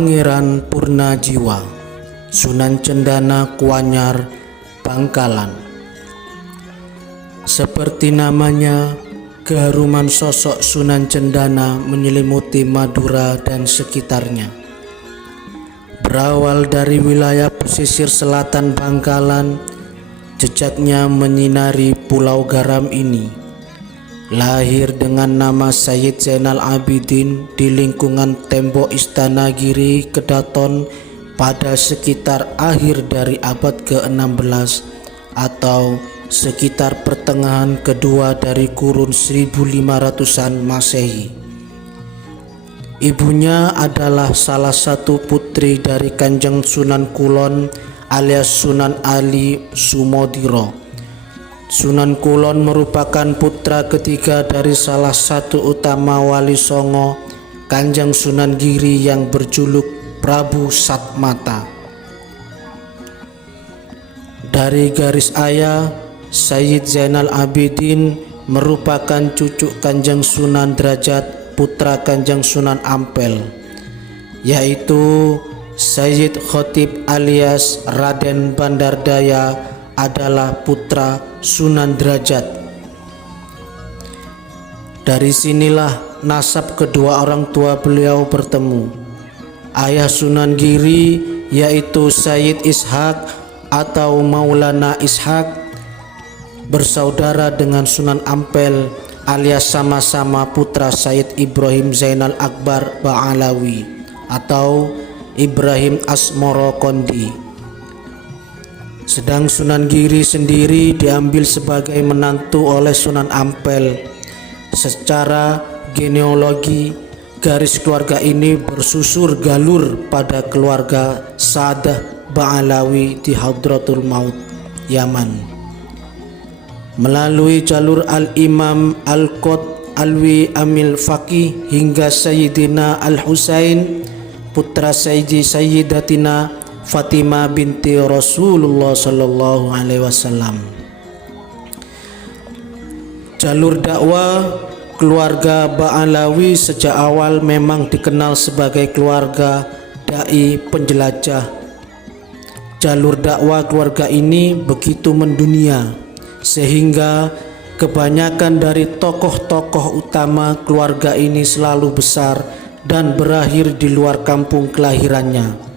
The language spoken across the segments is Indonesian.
Pangeran Purnajiwa, Sunan Cendana Kuanyar, Bangkalan. Seperti namanya, keharuman sosok Sunan Cendana menyelimuti Madura dan sekitarnya. Berawal dari wilayah pesisir selatan Bangkalan, jejaknya menyinari Pulau Garam ini. Lahir dengan nama Sayyid Zainal Abidin di lingkungan tembok Istana Giri Kedaton pada sekitar akhir dari abad ke-16 atau sekitar pertengahan kedua dari kurun 1500-an Masehi. Ibunya adalah salah satu putri dari Kanjeng Sunan Kulon alias Sunan Ali Sumodiro. Sunan Kulon merupakan putra ketiga dari salah satu utama wali Songo, Kanjeng Sunan Giri yang berjuluk Prabu Satmata. Dari garis ayah, Sayyid Zainal Abidin merupakan cucu Kanjeng Sunan Derajat, putra Kanjeng Sunan Ampel, yaitu Sayyid Khotib alias Raden Bandardaya adalah putra Sunan Derajat. Dari sinilah nasab kedua orang tua beliau bertemu. Ayah Sunan Giri yaitu Sayyid Ishak atau Maulana Ishak bersaudara dengan Sunan Ampel alias sama-sama putra Sayyid Ibrahim Zainal Akbar Ba'alawi atau Ibrahim Asmoro Kondi. Sedang Sunan Giri sendiri diambil sebagai menantu oleh Sunan Ampel. Secara genealogi, garis keluarga ini bersusur galur pada keluarga Sa'adah Ba'alawi di Hadratul Maut, Yaman. Melalui jalur Al-Imam Al-Qod Alwi Amil Faqih hingga Sayyidina Al-Husain, putra Sayyidatina Fatimah binti Rasulullah Sallallahu Alaihi Wasallam. Jalur dakwah keluarga Ba'alawi sejak awal memang dikenal sebagai keluarga dai penjelajah. Jalur dakwah keluarga ini begitu mendunia sehingga kebanyakan dari tokoh-tokoh utama keluarga ini selalu besar dan berakhir di luar kampung kelahirannya.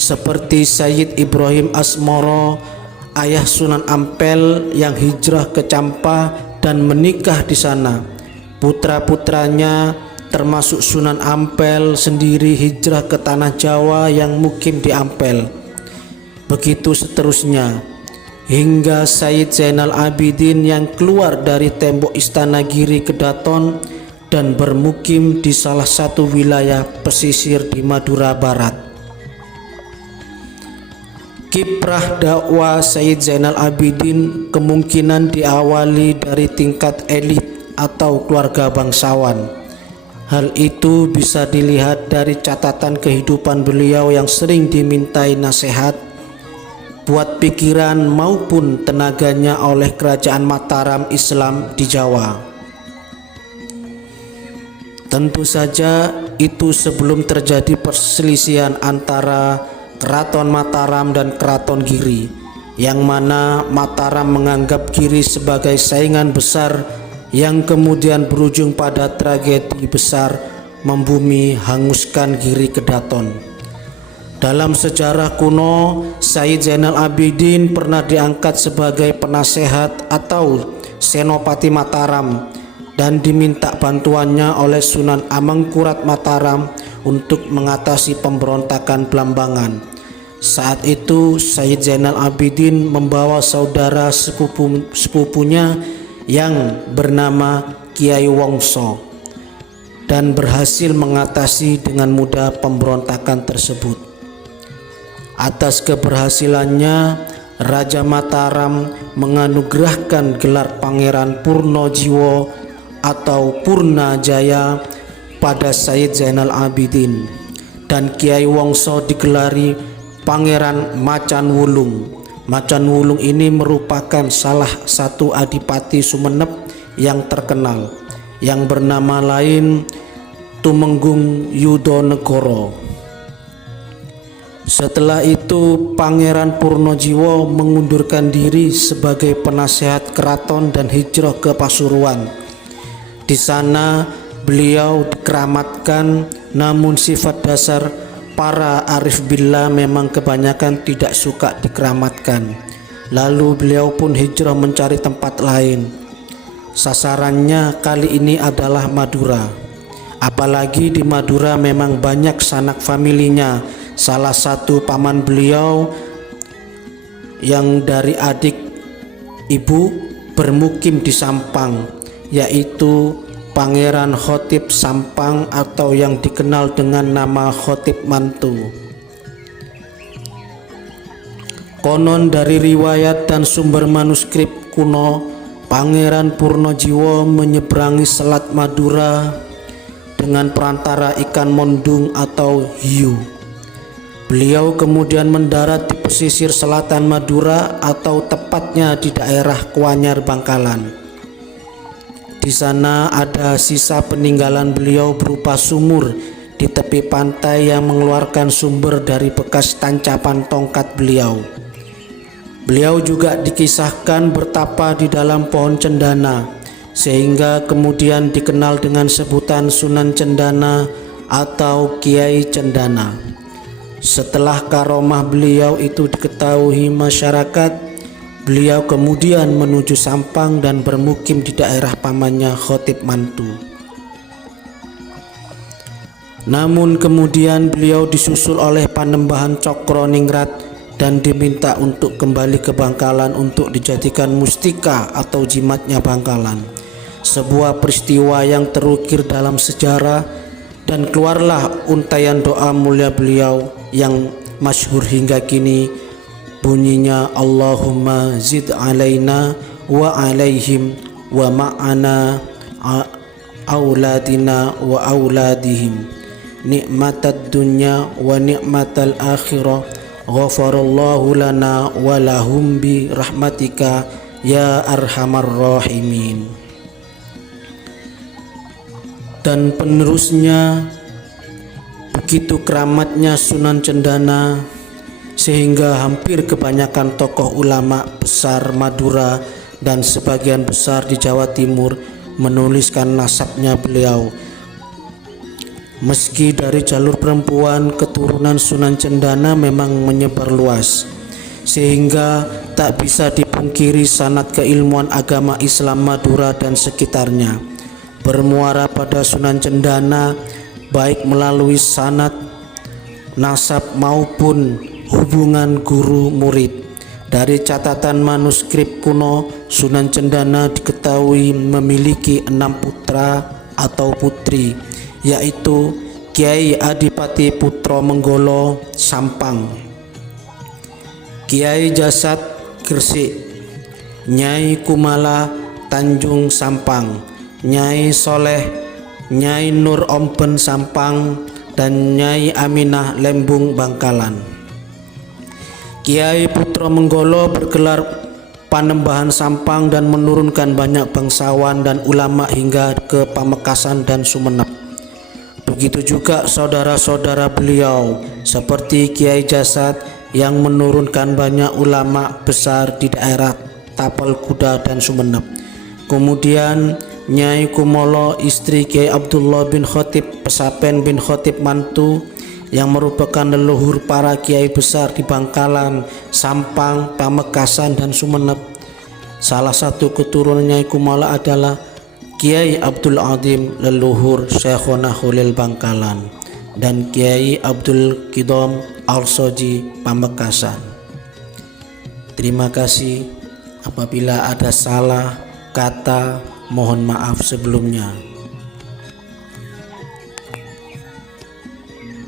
Seperti Sayyid Ibrahim Asmoro, ayah Sunan Ampel yang hijrah ke Campa dan menikah di sana. Putra-putranya termasuk Sunan Ampel sendiri hijrah ke tanah Jawa yang mukim di Ampel. Begitu seterusnya hingga Sayyid Zainal Abidin yang keluar dari tembok Istana Giri Kedaton dan bermukim di salah satu wilayah pesisir di Madura Barat. Kiprah dakwah Sayyid Zainal Abidin kemungkinan diawali dari tingkat elit atau keluarga bangsawan. Hal itu bisa dilihat dari catatan kehidupan beliau yang sering dimintai nasihat buat pikiran maupun tenaganya oleh kerajaan Mataram Islam di Jawa. Tentu saja itu sebelum terjadi perselisihan antara Keraton Mataram dan Keraton Giri, yang mana Mataram menganggap Giri sebagai saingan besar yang kemudian berujung pada tragedi besar membumi hanguskan Giri Kedaton. Dalam sejarah kuno, Sayyid Zainal Abidin pernah diangkat sebagai penasehat atau Senopati Mataram dan diminta bantuannya oleh Sunan Amangkurat Mataram untuk mengatasi pemberontakan Blambangan. Saat itu Sayyid Zainal Abidin membawa saudara sepupunya yang bernama Kiai Wongso dan berhasil mengatasi dengan mudah pemberontakan tersebut. Atas keberhasilannya, Raja Mataram menganugerahkan gelar Pangeran Purnojiwo atau Purnajaya pada Sayyid Zainal Abidin, dan Kiai Wongso digelari Pangeran Macan Wulung. Macan Wulung ini merupakan salah satu adipati Sumenep yang terkenal yang bernama lain Tumenggung Yudonegoro. Setelah itu Pangeran Purnojiwo mengundurkan diri sebagai penasehat keraton dan hijrah ke Pasuruan. Di sana beliau dikeramatkan, namun sifat dasar para arif billah memang kebanyakan tidak suka dikeramatkan. Lalu beliau pun hijrah mencari tempat lain. Sasarannya kali ini adalah Madura. Apalagi di Madura memang banyak sanak familinya. Salah satu paman beliau yang dari adik ibu bermukim di Sampang, yaitu Pangeran Khotib Sampang atau yang dikenal dengan nama Khotib Mantu. Konon dari riwayat dan sumber manuskrip kuno, Pangeran Purnojiwo menyeberangi Selat Madura dengan perantara ikan mondung atau hiu. Beliau kemudian mendarat di pesisir selatan Madura atau tepatnya di daerah Kuanyar Bangkalan. Di sana ada sisa peninggalan beliau berupa sumur di tepi pantai yang mengeluarkan sumber dari bekas tancapan tongkat beliau. Beliau juga dikisahkan bertapa di dalam pohon cendana, sehingga kemudian dikenal dengan sebutan Sunan Cendana atau Kiai Cendana. Setelah karomah beliau itu diketahui masyarakat, beliau kemudian menuju Sampang dan bermukim di daerah pamannya Khotib Mantu. Namun kemudian beliau disusul oleh Panembahan Cokroningrat dan diminta untuk kembali ke Bangkalan untuk dijadikan mustika atau jimatnya Bangkalan. Sebuah peristiwa yang terukir dalam sejarah, dan keluarlah untaian doa mulia beliau yang masyhur hingga kini, bunyinya Allahumma zid alaina wa alaihim wa ma'ana auladina wa auladihim nikmatad dunya wa nikmatal akhirah ghafarallahu lana wa lahum bi rahmatika ya arhamar rahimin. Dan penerusnya, begitu keramatnya Sunan Cendana sehingga hampir kebanyakan tokoh ulama besar Madura dan sebagian besar di Jawa Timur menuliskan nasabnya beliau. Meski dari jalur perempuan, keturunan Sunan Cendana memang menyebar luas, sehingga tak bisa dipungkiri sanad keilmuan agama Islam Madura dan sekitarnya bermuara pada Sunan Cendana, baik melalui sanad, nasab maupun hubungan guru murid. Dari catatan manuskrip kuno, Sunan Cendana diketahui memiliki 6 putra atau putri, yaitu Kiai Adipati Putro Menggolo Sampang, Kiai Jasad Gresik, Nyai Kumala Tanjung Sampang, Nyai Soleh, Nyai Nur Ompen Sampang, dan Nyai Aminah Lembung Bangkalan. Kiai Putro Menggolo bergelar Panembahan Sampang dan menurunkan banyak bangsawan dan ulama hingga ke Pamekasan dan Sumenep. Begitu juga saudara-saudara beliau seperti Kiai Jasad yang menurunkan banyak ulama besar di daerah Tapal Kuda dan Sumenep. Kemudian Nyai Kumolo, istri Kiai Abdullah bin Khotib Pesapen bin Khotib Mantu, yang merupakan leluhur para kiai besar di Bangkalan, Sampang, Pamekasan, dan Sumenep. Salah satu keturunan Nyai Kumolo adalah Kiai Abdul Adim, leluhur Syekhona Khalil Bangkalan, dan Kiai Abdul Qidom Al-Soji Pamekasan. Terima kasih. Apabila ada salah kata, mohon maaf sebelumnya.